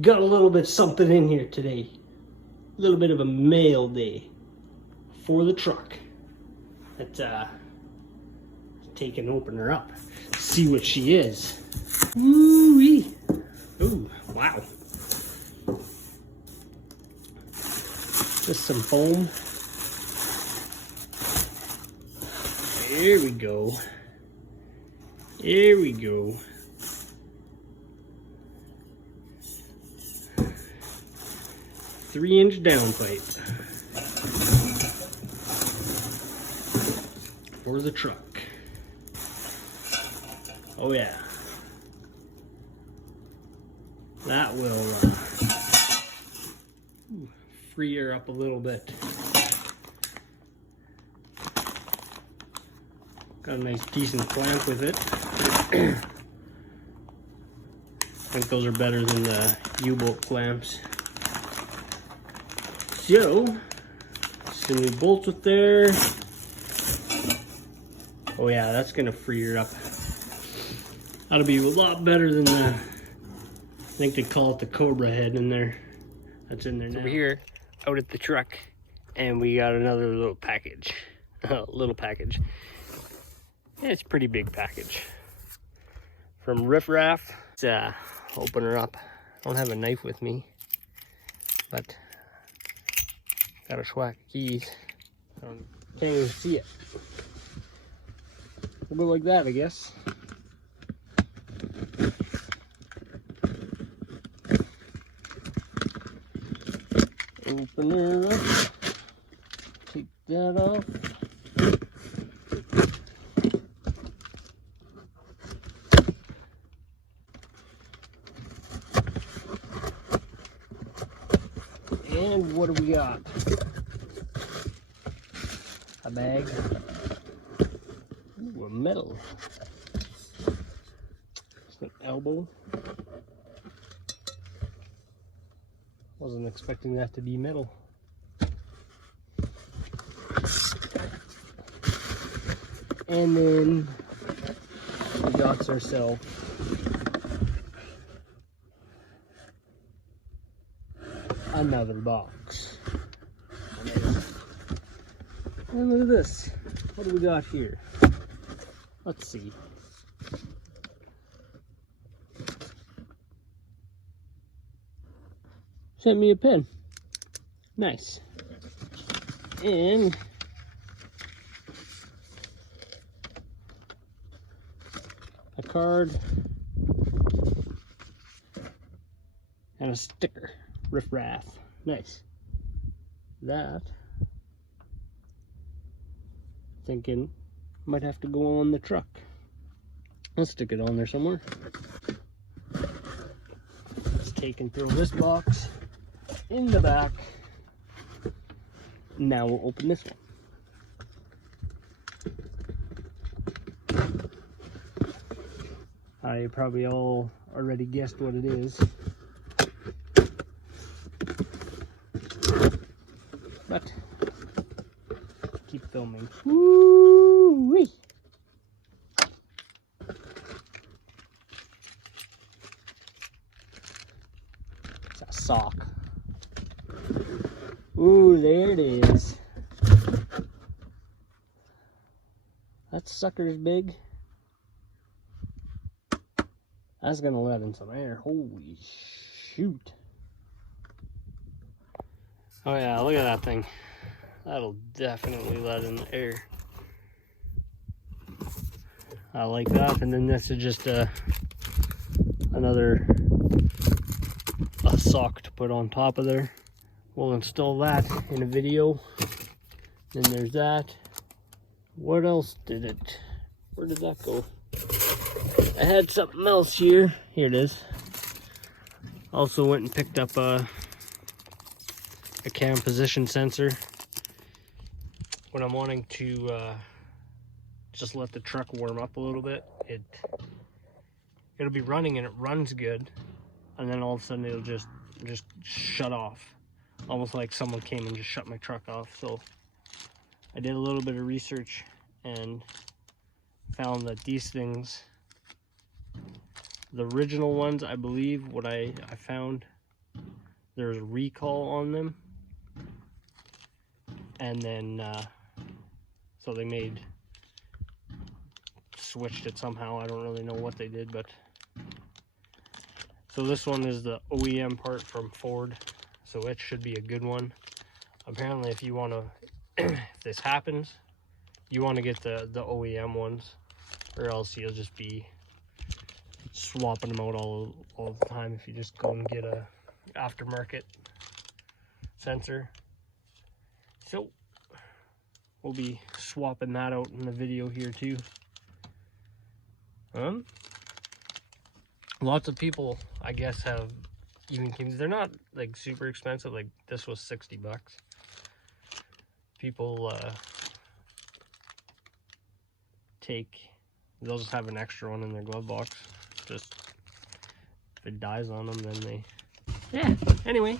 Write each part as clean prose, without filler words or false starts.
got a little bit something in here today. A little bit of a mail day for the truck. Let's take and open her up. See what she is. Woo-wee. Ooh, wow. Just some foam. There we go. There we go. Three-inch downpipe for the truck. Oh yeah, that will free her up a little bit. Got a nice decent clamp with it. I think those are better than the U-bolt clamps. So, some new bolts with there. Oh yeah, that's gonna free her up. That'll be a lot better than the, I think they call it the Cobra head in there. That's in there now. Over here, out at the truck, and we got another little package. Little package. Yeah, it's a pretty big package. From Riff Raff. Let's open her up. I don't have a knife with me, but got a schwack of keys. Can't even see it. We'll go like that, I guess. Open her up. Take that off. And what do we got? A bag. Ooh, a metal. It's an elbow. Wasn't expecting that to be metal. And then we got ourselves another box. And look at this. What do we got here? Let's see. Sent me a pen. Nice. And a card and a sticker. Riff Raff. Nice. That, thinking, might have to go on the truck. Let's stick it on there somewhere. Let's take and throw this box in the back. Now we'll open this one. I probably all already guessed what it is. But keep filming. Woo-wee! It's a sock. Ooh, there it is. That sucker's big. That's gonna let in some air. Holy shoot. Oh yeah, look at that thing. That'll definitely let in the air. I like that. And then this is just another sock to put on top of there. We'll install that in a video. Then there's that. What else did it? Where did that go? I had something else here. Here it is. Also went and picked up a cam position sensor when I'm wanting to just let the truck warm up a little bit. It'll be running and it runs good, and then all of a sudden it'll just shut off, almost like someone came and just shut my truck off. So I did a little bit of research and found that these things, the original ones, I believe what I found there's a recall on them, and then so they switched it somehow. I don't really know what they did, but so this one is the OEM part from Ford, so it should be a good one. Apparently, if you want to, if this happens, you want to get the OEM ones, or else you'll just be swapping them out all the time if you just go and get a aftermarket sensor. So we'll be swapping that out in the video here too. Lots of people, I guess, have even Kings. They're not like super expensive. Like this was 60 bucks. People they'll just have an extra one in their glove box. Just if it dies on them, then they, yeah, anyway.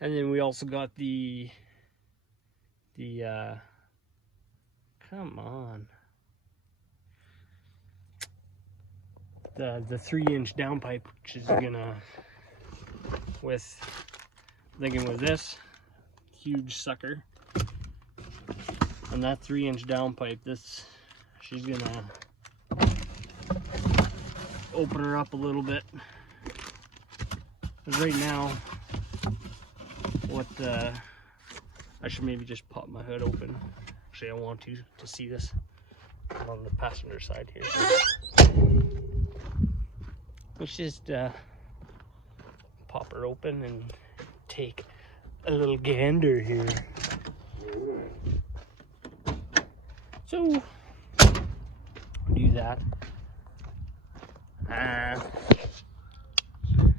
And then we also got the come on, the 3-inch downpipe, which is gonna, thinking with this huge sucker and that 3-inch downpipe, she's gonna open her up a little bit. But right now, I should maybe just pop my hood open. Actually, I want to see this. I'm on the passenger side here. Let's just pop her open and take a little gander here. So, do that.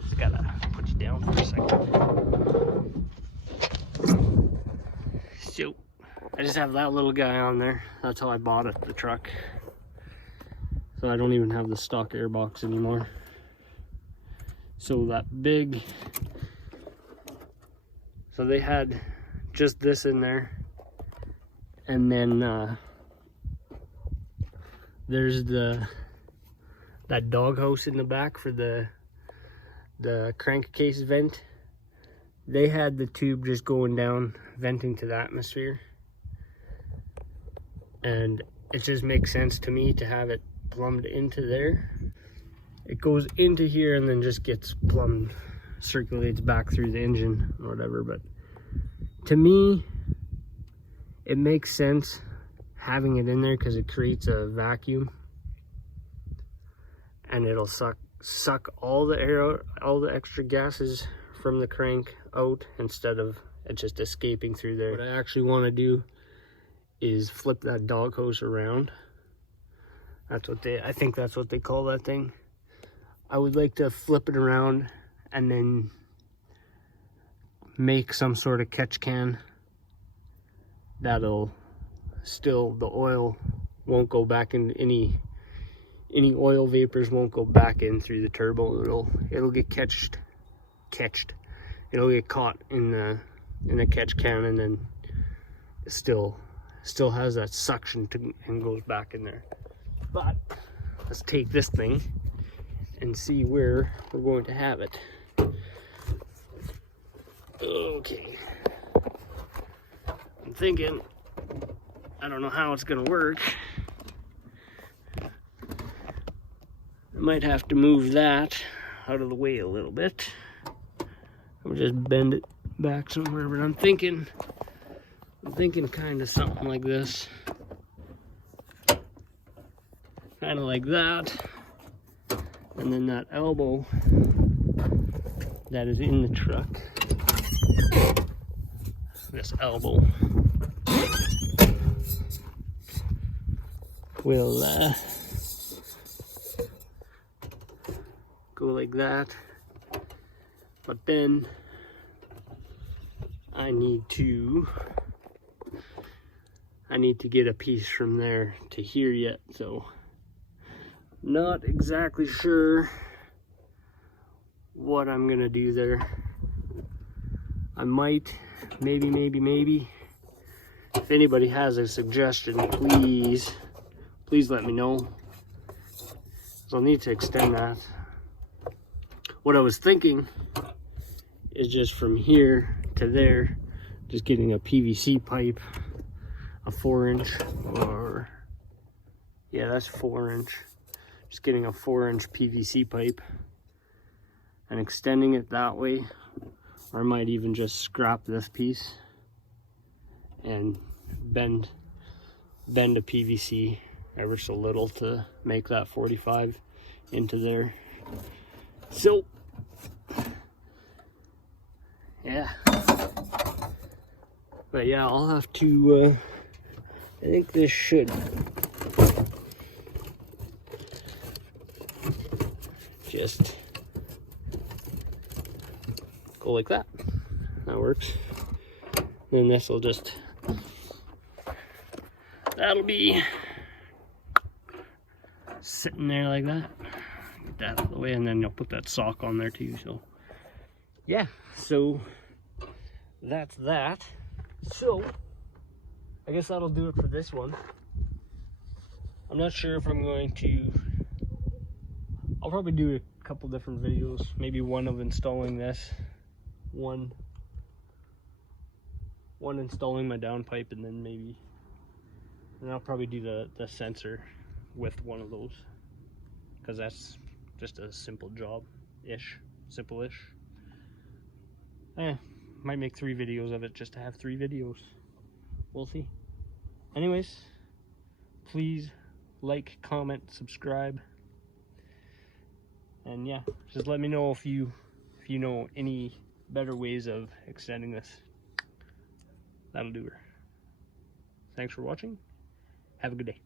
Just gotta put you down for a second. So, I just have that little guy on there. That's how I bought it, the truck. So I don't even have the stock air box anymore. So that big, so they had just this in there, and then there's that doghouse in the back for the crankcase vent. They had the tube just going down, venting to the atmosphere, and it just makes sense to me to have it plumbed into there. It goes into here and then just gets plumbed, circulates back through the engine or whatever. But to me, it makes sense having it in there because it creates a vacuum, and it'll suck all the air out, all the extra gases from the crank out, instead of it just escaping through there. What I actually want to do is flip that doghouse around. I think that's what they call that thing. I would like to flip it around and then make some sort of catch can that'll still, the oil won't go back in, any oil vapors won't go back in through the turbo. It'll get it'll get caught in the catch can, and then it still has that suction and goes back in there. But let's take this thing and see where we're going to have it. Okay, I'm thinking, I don't know how it's gonna work. I might have to move that out of the way a little bit. I'll just bend it back somewhere, but I'm thinking kind of something like this. Kind of like that. And then that elbow that is in the truck, this elbow will go like that. But then I need to get a piece from there to here yet, so not exactly sure what I'm gonna do there. I might, maybe. If anybody has a suggestion, please let me know. So I'll need to extend that. what I was thinking is just from here to there, just getting a PVC pipe, a 4-inch, or yeah, that's 4-inch. Just getting a 4-inch PVC pipe and extending it that way. Or I might even just scrap this piece and bend a PVC ever so little to make that 45 into there. So yeah, but yeah, I'll have to I think this should just go like that. That works. Then this will just, that'll be sitting there like that. Get that out of the way, and then you'll put that sock on there too. So yeah, so that's that. So I guess that'll do it for this one. I'm not sure if I'm going to, I'll probably do a couple different videos, maybe one of installing this, one installing my downpipe, and then maybe, and I'll probably do the sensor with one of those, because that's just a simple job-ish, simple-ish. Might make 3 videos of it just to have 3 videos. We'll see. Anyways, please like, comment, subscribe, and yeah, just let me know if you know any better ways of extending this. That'll do her. Thanks for watching. Have a good day.